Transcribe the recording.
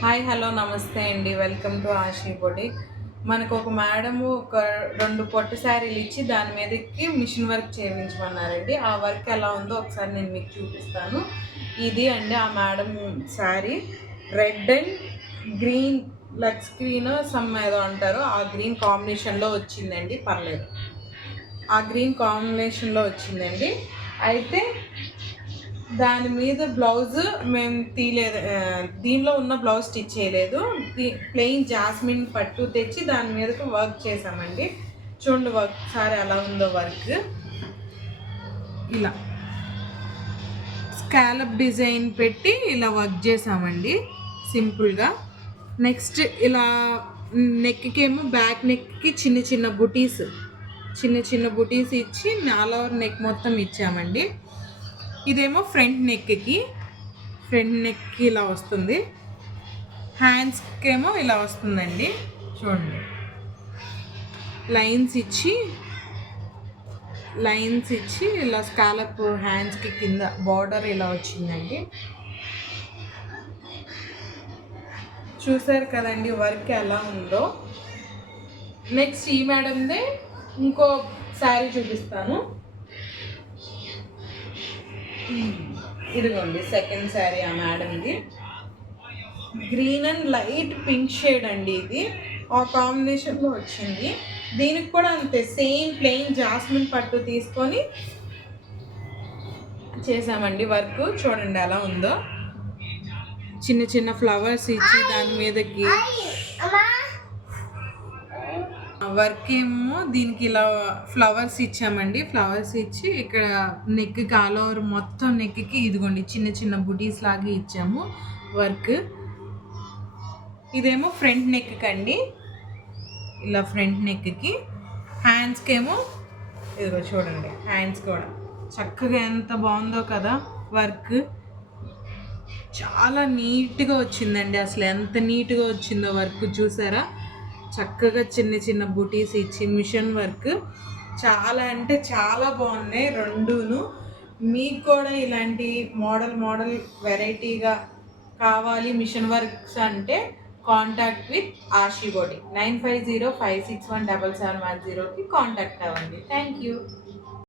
Hi hello నమస్తే అండి. Welcome to Ashi boutique. మనకు ఒక మేడము ఒక 2 పట్టు శారీలు ఇచ్చి దాని మీదకి మిషన్ వర్క్ చేయించమన్నారండి. ఆ వర్క్ ఎలా ఉందో ఒకసారి నేను మీకు చూపిస్తాను. ఇది అండి ఆ madam sari. Red and green లక్స్ గ్రీన్ సమ్ ఏదో అంటారు, ఆ గ్రీన్ కాంబినేషన్లో వచ్చిందండి. పర్లేదు, ఆ గ్రీన్ కాంబినేషన్లో వచ్చిందండి. అయితే దాని మీద బ్లౌజ్ మేము తీయలేదు, దీనిలో ఉన్న బ్లౌజ్ స్టిచ్ చేయలేదు. ప్లెయిన్ జాస్మిన్ పట్టు తెచ్చి దాని మీదకి వర్క్ చేసామండి. చూడండి వర్క్ సారి ఎలా ఉందో. వర్క్ ఇలా స్కాలప్ డిజైన్ పెట్టి ఇలా వర్క్ చేసామండి సింపుల్గా. నెక్స్ట్ ఇలా నెక్కేమో బ్యాక్ నెక్కి చిన్న చిన్న బుటీస్ ఇచ్చి ఆల్ ఓవర్ నెక్ మొత్తం ఇచ్చామండి. ఇదేమో ఫ్రంట్ నెక్కి ఇలా వస్తుంది. హ్యాండ్స్కి ఏమో ఇలా వస్తుందండి. చూడండి లైన్స్ ఇచ్చి ఇలా స్కాలప్ హ్యాండ్స్కి కింద బార్డర్ ఇలా వచ్చిందండి. చూసారు కదండి వర్క్ ఎలా ఉందో. నెక్స్ట్ ఈ మేడందే ఇంకో శారీ చూపిస్తాను. ఇదిగోండి సెకండ్ శారీ ఆ మేడంది. Green and light pink shade అండి. ఇది ఆ కాంబినేషన్లో వచ్చింది. దీనికి కూడా అంతే, సేమ్ ప్లెయిన్ జాస్మిన్ పట్టు తీసుకొని చేసామండి వర్క్. చూడండి ఎలా ఉందో. చిన్న ఫ్లవర్స్ ఇచ్చి దాని మీదకి వర్క్ ఏమో దీనికి ఇలా ఫ్లవర్స్ ఇచ్చామండి. ఫ్లవర్స్ ఇచ్చి ఇక్కడ నెక్కి ఆల్ ఓవర్ మొత్తం నెక్కి ఇదిగోండి చిన్న బుటీస్ లాగా ఇచ్చాము వర్క్. ఇదేమో ఫ్రంట్ నెక్ అండి, ఇలా ఫ్రంట్ నెక్కి. హ్యాండ్స్కి ఏమో ఇదిగో చూడండి, హ్యాండ్స్ కూడా చక్కగా ఎంత బాగుందో కదా వర్క్. చాలా నీట్గా వచ్చిందండి. అసలు ఎంత నీట్గా వచ్చిందో వర్క్ చూసారా. చక్కగా చిన్న బుటీస్ ఇచ్చి మిషన్ వర్క్ చాలా అంటే చాలా బాగున్నాయి రెండును. మీకు కూడా ఇలాంటి మోడల్ వెరైటీగా కావాలి మిషన్ వర్క్స్ అంటే కాంటాక్ట్ విత్ ఆషీ బొటిక్. 9505617710కి కాంటాక్ట్ అవ్వండి. Thank you.